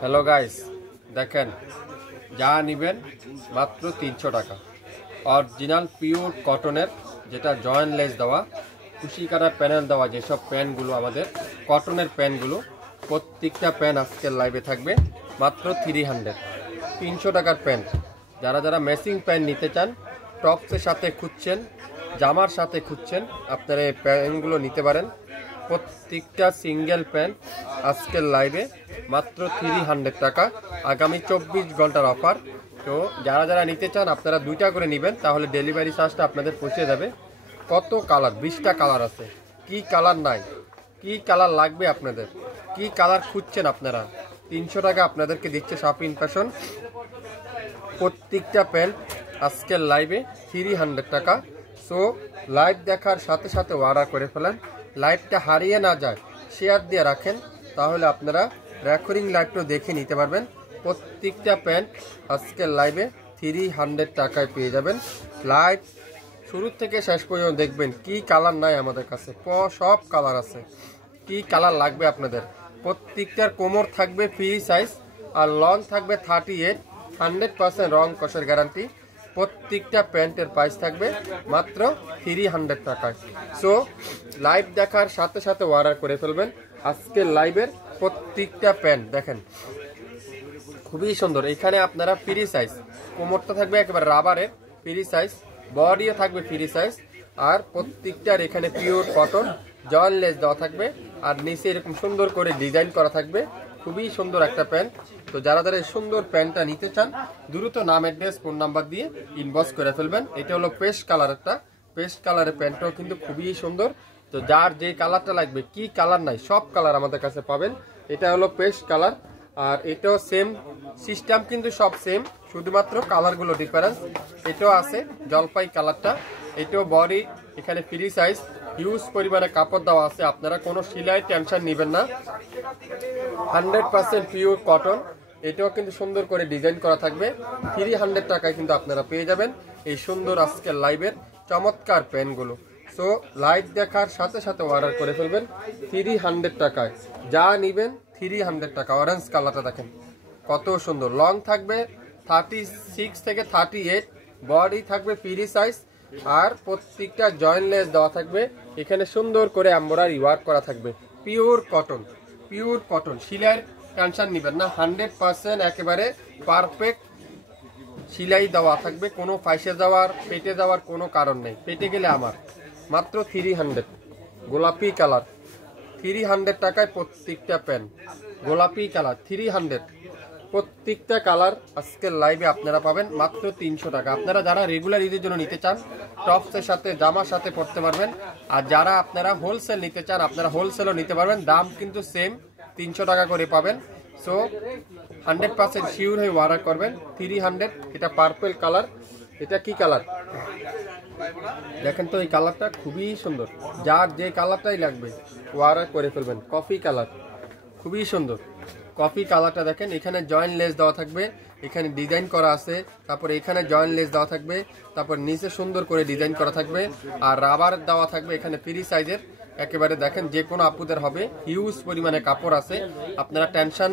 Hello guys, দেখেন যা নেবেন মাত্র 300 টাকা। অরিজিনাল পিওর কটনের, যেটা জয়েন্ট লেস দেওয়া, কুশি কাটা প্যানেল দেওয়া, যেসব প্যান্টগুলো আমাদের কটনের প্যান্টগুলো, প্রত্যেকটা প্যান্ট আজকের লাইভে থাকবে মাত্র 300 টাকার প্যান্ট। যারা যারা ম্যাচিং প্যান্ট নিতে চান, টপসের সাথে খুঁজছেন, জামার সাথে খুঁজছেন, আপনারা এই প্যান্টগুলো নিতে পারেন। প্রত্যেকটা সিঙ্গেল প্যান্ট আজকের লাইভে মাত্র 300 টাকা। আগামী 24 ঘন্টার অফার। তো যারা যারা নিতে চান আপনারা 2টা করে নেবেন, তাহলে ডেলিভারি চার্জটা আপনাদের পৌঁছে যাবে। কত কালার, 20টা কালার আছে। কি কালার নাই, কি কালার লাগবে আপনাদের, কি কালার খুঁজছেন আপনারা, 300 টাকা আপনাদেরকে দিচ্ছে শাপিন ফ্যাশন। প্রত্যেকটা প্যান্ট আজকের লাইভে 300 টাকা। সো লাইভ দেখার সাথে সাথে অর্ডার করে ফেলেন। লাইভটা হারিয়ে না যায়, শেয়ার দিয়ে রাখেন, তাহলে আপনারা রেকর্ডিং লাইভটা দেখে নিতে পারবেন। প্রত্যেকটা প্যান্ট আজকের লাইভে 300 টাকায় পেয়ে যাবেন। লাইভ শুরু থেকে শেষ পর্যন্ত দেখবেন। কি কালার নাই আমাদের কাছে, সব কালার আছে। কি কালার লাগবে আপনাদের। প্রত্যেকটার কোমর থাকবে ফ্রি সাইজ, আর লং থাকবে 38। 100% রং কষের গ্যারান্টি। প্রত্যেকটা প্যান্টের প্রাইস থাকবে মাত্র 300 টাকায়। সো লাইভ দেখার সাথে সাথে অর্ডার করে ফেলবেন। আজকের লাইভের প্রত্যেকটা প্যান্ট দেখেন খুবই সুন্দর। এখানে আপনারা ফ্রি সাইজ, কোমরটা থাকবে একেবারে রাবারের ফ্রি সাইজ, বডিও থাকবে ফ্রি সাইজ, আর প্রত্যেকটার এখানে পিওর কটন জয়েন্ট লেস দেওয়া থাকবে, আর নিচে এরকম সুন্দর করে ডিজাইন করা থাকবে। খুবই সুন্দর একটা প্যান্ট। তো যারা যারা এই সুন্দর প্যান্টটা নিতে চান, দ্রুত নাম, অ্যাড্রেস, ফোন নাম্বার দিয়ে ইনবক্স করে ফেলবেন। এটা হলো পেস্ট কালার, একটা পেস্ট কালারের প্যান্টটাও কিন্তু খুবই সুন্দর। তো যার যে কালারটা লাগবে, কি কালার নাই, সব কালার আমাদের কাছে পাবেন। এটা হলো পেস্ট কালার, আর এটাও সেম সিস্টেম, কিন্তু সব সেম, শুধুমাত্র কালারগুলো ডিফারেন্স। এটাও আছে জলপাই কালারটা, এটাও বডি এখানে ফ্রি সাইজ, হিউজ পরিমাণে কাপড় দেওয়া আছে। আপনারা কোনো সেলাই টেনশন নেবেন না। 100% পিওর কটন। এটাও কিন্তু সুন্দর করে ডিজাইন করা থাকবে। 300 টাকায় কিন্তু আপনারা পেয়ে যাবেন এই সুন্দর আজকের লাইভের চমৎকার প্যান্টগুলো। সো লাইভ দেখার সাথে সাথে অর্ডার করে ফেলবেন 300 টাকায়। যা নেবেন 300 টাকা। অরেঞ্জ কালারটা দেখেন কত সুন্দর। লং থাকবে 36 থেকে 38, বডি থাকবে ফ্রি সাইজ, আর প্রত্যেকটা জয়েন্ট লেস দেওয়া থাকবে। এখানে সুন্দর করে এমব্রয়ডারি ওয়ার্ক করা থাকবে। পিওর কটন, পিওর কটন, সিলাইয়ের টেনশন নেবেন না। 100% একেবারে পারফেক্ট সিলাই দেওয়া থাকবে। কোনো ফাইসে যাওয়ার, পেটে যাওয়ার কোনো কারণ নেই। পেটে গেলে আমার মাত্র 300। গোলাপি কালার 300 টাকায় প্রত্যেকটা প্যান্ট। গোলাপি কালার 300। প্রত্যেকটা কালার আজকের লাইভে আপনারা পাবেন মাত্র 300 টাকা। আপনারা যারা রেগুলার ঈদের জন্য নিতে চান, টপসের সাথে জামার সাথে পড়তে পারবেন। আর যারা আপনারা হোলসেল নিতে চান, আপনারা হোলসেলও নিতে পারবেন। দাম কিন্তু সেম, 300 টাকা করে পাবেন। সো 100% শিওর হয়ে অর্ডার করবেন। 300। এটা পার্পল কালার। এটা কি কালার দেখেন তো, এই কালারটা খুবই সুন্দর। যার যে কালারটাই লাগবে অর্ডার করে ফেলবেন। কফি কালার খুবই সুন্দর। কফি কালারটা দেখেন, এখানে জয়েন্ট লেস দেওয়া থাকবে, এখানে ডিজাইন করা আছে, তারপরে এখানে জয়েন্ট লেস দেওয়া থাকবে, তারপর নিচে সুন্দর করে ডিজাইন করা থাকবে, আর রাবার দেওয়া থাকবে এখানে ফ্রি সাইজের। একেবারে দেখেন যে কোনো আপুদের হবে। হিউজ পরিমাণে কাপড় আছে, আপনারা টেনশন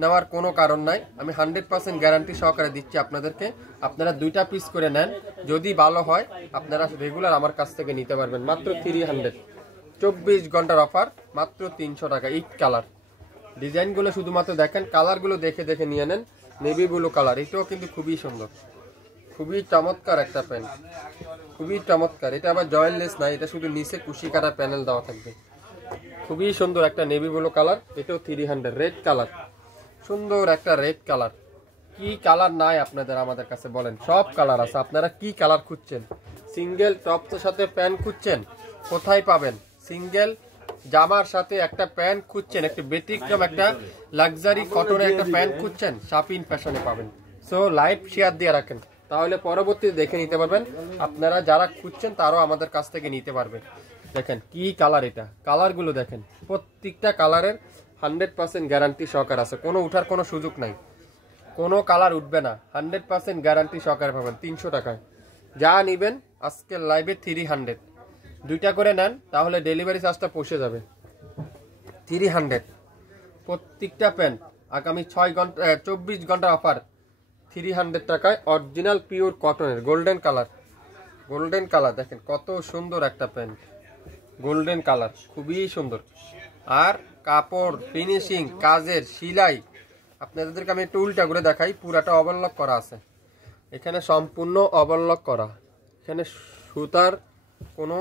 নেওয়ার কোনো কারণ নাই। আমি 100% গ্যারান্টি সহকারে দিচ্ছি আপনাদেরকে। আপনারা 2টা পিস করে নেন, যদি ভালো হয় আপনারা রেগুলার আমার কাছ থেকে নিতে পারবেন মাত্র 300। 24 ঘন্টার অফার, মাত্র 300 টাকা। ইট কালার ডিজাইনগুলো শুধুমাত্র দেখেন, কালারগুলো দেখে দেখে নিয়ে নেন। নেভি ব্লু কালার, এটাও কিন্তু খুবই সুন্দর, খুবই চমৎকার একটা প্যান্ট, খুবই চমৎকার। এটা আবার জয়েন্ট লেস নাই, এটা শুধু নিচে কুশি কাটা প্যানেল দেওয়া থাকবে। খুবই সুন্দর একটা নেভি ব্লু কালার, এটাও 300। রেড কালার, সুন্দর একটা রেড কালার। কি কালার নাই আপনাদের আমাদের কাছে বলেন, সব কালার আছে। আপনারা কি কালার খুঁজছেন? সিঙ্গেল টপসের সাথে প্যান্ট খুঁজছেন, কোথায় পাবেন? সিঙ্গেল জামার সাথে একটা প্যান্ট খুঁজছেন, একটা ব্যতিক্রম একটা লাক্সারি কটনের একটা প্যান্ট খুঁজছেন, শাপিন ফ্যাশনে পাবেন। সো লাইভ শেয়ার দিয়ে রাখেন, তাহলে পরবর্তীতে দেখে নিতে পারবেন। আপনারা যারা খুঁজছেন তারাও আমাদের কাছ থেকে নিতে পারবেন। দেখেন কি কালার, এটা কালারগুলো দেখেন, প্রত্যেকটা কালারের 100% গ্যারান্টি সহকার আছে। কোনো উঠার কোনো সুযোগ নাই, কোনো কালার উঠবে না। 100% গ্যারান্টি সহকারে পাবেন 300 টাকায়। যা নেবেন আজকের লাইভে 300। 2টা করে নেন, তাহলে ডেলিভারি চার্জটা পৌঁছে যাবে। 300 প্রত্যেকটা প্যান্ট আগামী 24 ঘন্টা অফার 300 টাকায় অরিজিনাল পিওর কটনের গোল্ডেন কালার দেখেন কত সুন্দর একটা প্যান্ট, গোল্ডেন কালার খুবই সুন্দর। আর কাপড় ফিনিশিং কাজের সিলাই আপনাদেরকে আমি একটু উল্টা করে দেখাই, পুরাটা ওভারলক করা আছে, এখানে সম্পূর্ণ ওভারলক করা, এখানে সুতার কোনো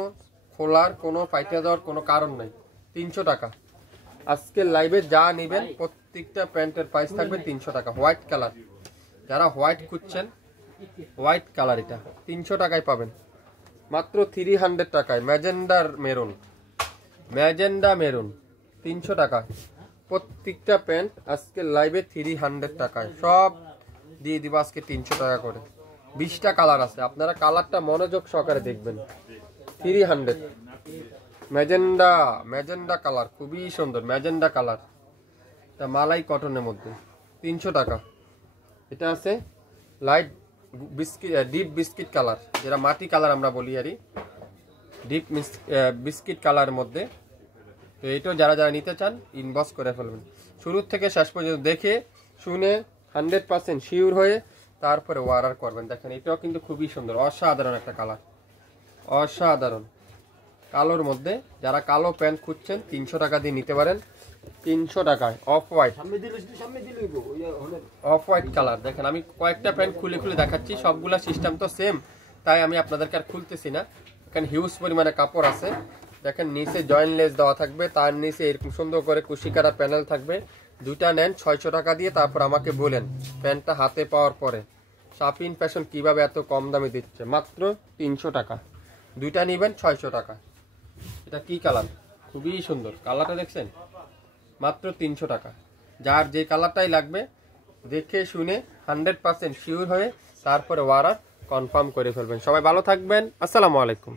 খোলার কোনো পাইটে যাওয়ার কোনো কারণ নাই। 300 টাকা আজকের লাইভে যা নেবেন প্রত্যেকটা প্যান্টের প্রাইস থাকবে 300 টাকা। হোয়াইট কালার, যারা হোয়াইট খুঁজছেন হোয়াইট কালার এটা 300 টাকায় পাবেন মাত্র 300 টাকায়। ম্যাজেন্ডা মেরুন 300 টাকা প্রত্যেকটা প্যান্ট আজকের লাইভে 300 টাকায় সব দিয়ে দিব আজকে 300 টাকা করে। 20টা কালার আছে, আপনারা কালারটা মনোযোগ সহকারে দেখবেন। 300 ম্যাজেন্ডা কালার খুবই সুন্দর, ম্যাজেন্ডা কালার, এটা মালাই কটনের মধ্যে 300 টাকা। এটা আছে লাইট ডিপ বিস্কিট কালার, যেটা মাটি কালার আমরা বলি আরই, ডিপ বিস্কিট কালারের মধ্যে। তো এটাও যারা নিতে চান ইনবক্স করে ফেলবেন, শুরু থেকে শেষ পর্যন্ত দেখে শুনে 100% শিওর হয়ে তারপরে অর্ডার করবেন। দেখেন এটাও কিন্তু খুবই সুন্দর, অসাধারণ একটা কালার, অসাধারণ কালোর মধ্যে। যারা কালো প্যান্ট খুঁজছেন 300 টাকা দিয়ে নিতে পারেন। 300 টাকায় অফ হোয়াইট কালার। দেখেন আমি কয়েকটা প্যান্ট খুলে দেখাচ্ছি, সবগুলা সিস্টেম তো সেম, তাই আমি আপনাদেরকে আর খুলতেছি না। এখানে হিউজ পরিমাণে কাপড় আছে, দেখেন নিচে জয়েন্ট লেস দেওয়া থাকবে, তার নিচে এরকম সুন্দর করে কুশি কাটা প্যানেল থাকবে। দুইটা নেন 600 টাকা দিয়ে, তারপর আমাকে বলেন প্যান্টটা হাতে পাওয়ার পরে শাপিন ফ্যাশন কিভাবে এত কম দামে দিচ্ছে। মাত্র 300 টাকা, দুইটা নেবেন 600 টাকা। এটা কি কালার, খুবই সুন্দর কালারটা দেখছেন, মাত্র 300 টাকা। যার যে কালারটাই লাগবে দেখে শুনে 100% শিওর হয়ে তারপরে অর্ডার কনফার্ম করে ফেলবেন। সবাই ভালো থাকবেন, আসসালামু আলাইকুম।